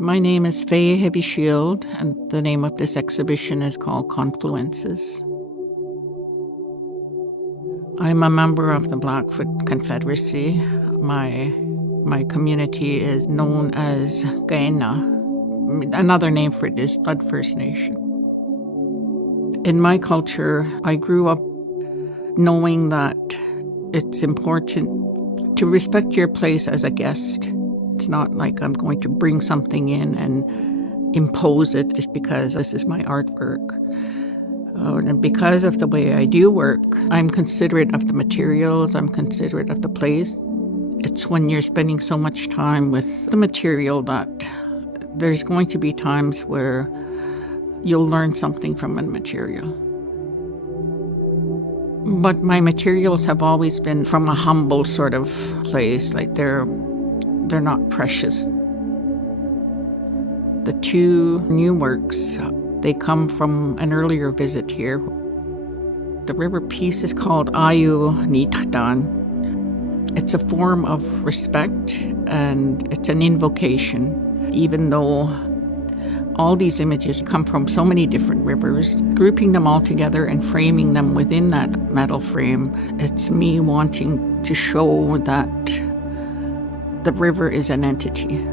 My name is Faye HeavyShield, and the name of this exhibition is called Confluences. I'm a member of the Blackfoot Confederacy. My community is known as Kainai. Another name for it is Blood First Nation. In my culture, I grew up knowing that it's important to respect your place as a guest. It's not like I'm going to bring something in and impose it just because this is my artwork. And because of the way I do work, I'm considerate of the materials, I'm considerate of the place. It's when you're spending so much time with the material that there's going to be times where you'll learn something from a material. But my materials have always been from a humble sort of place, like they're not precious. The two new works, they come from an earlier visit here. The river piece is called Ayu Nitdan. It's a form of respect and it's an invocation, even though all these images come from so many different rivers. Grouping them all together and framing them within that metal frame, it's me wanting to show that the river is an entity.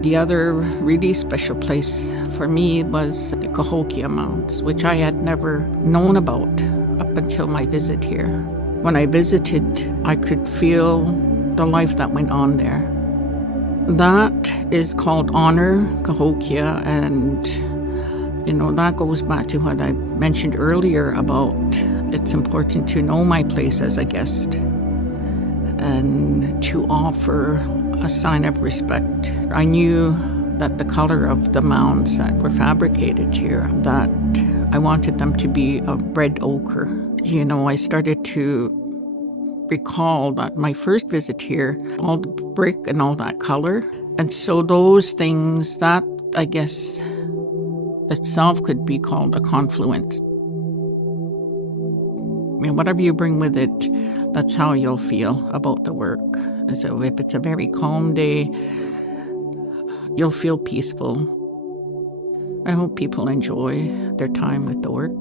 The other really special place for me was the Cahokia Mounds, which I had never known about up until my visit here. When I visited, I could feel the life that went on there. That is called Honor Cahokia, and that goes back to what I mentioned earlier about it's important to know my place as a guest and to offer a sign of respect. I knew that the color of the mounds that were fabricated here, that I wanted them to be a red ochre. I started to recall that my first visit here, all the brick and all that color. And so those things, that I guess itself could be called a confluence. Whatever you bring with it, that's how you'll feel about the work. So if it's a very calm day, you'll feel peaceful. I hope people enjoy their time with the work.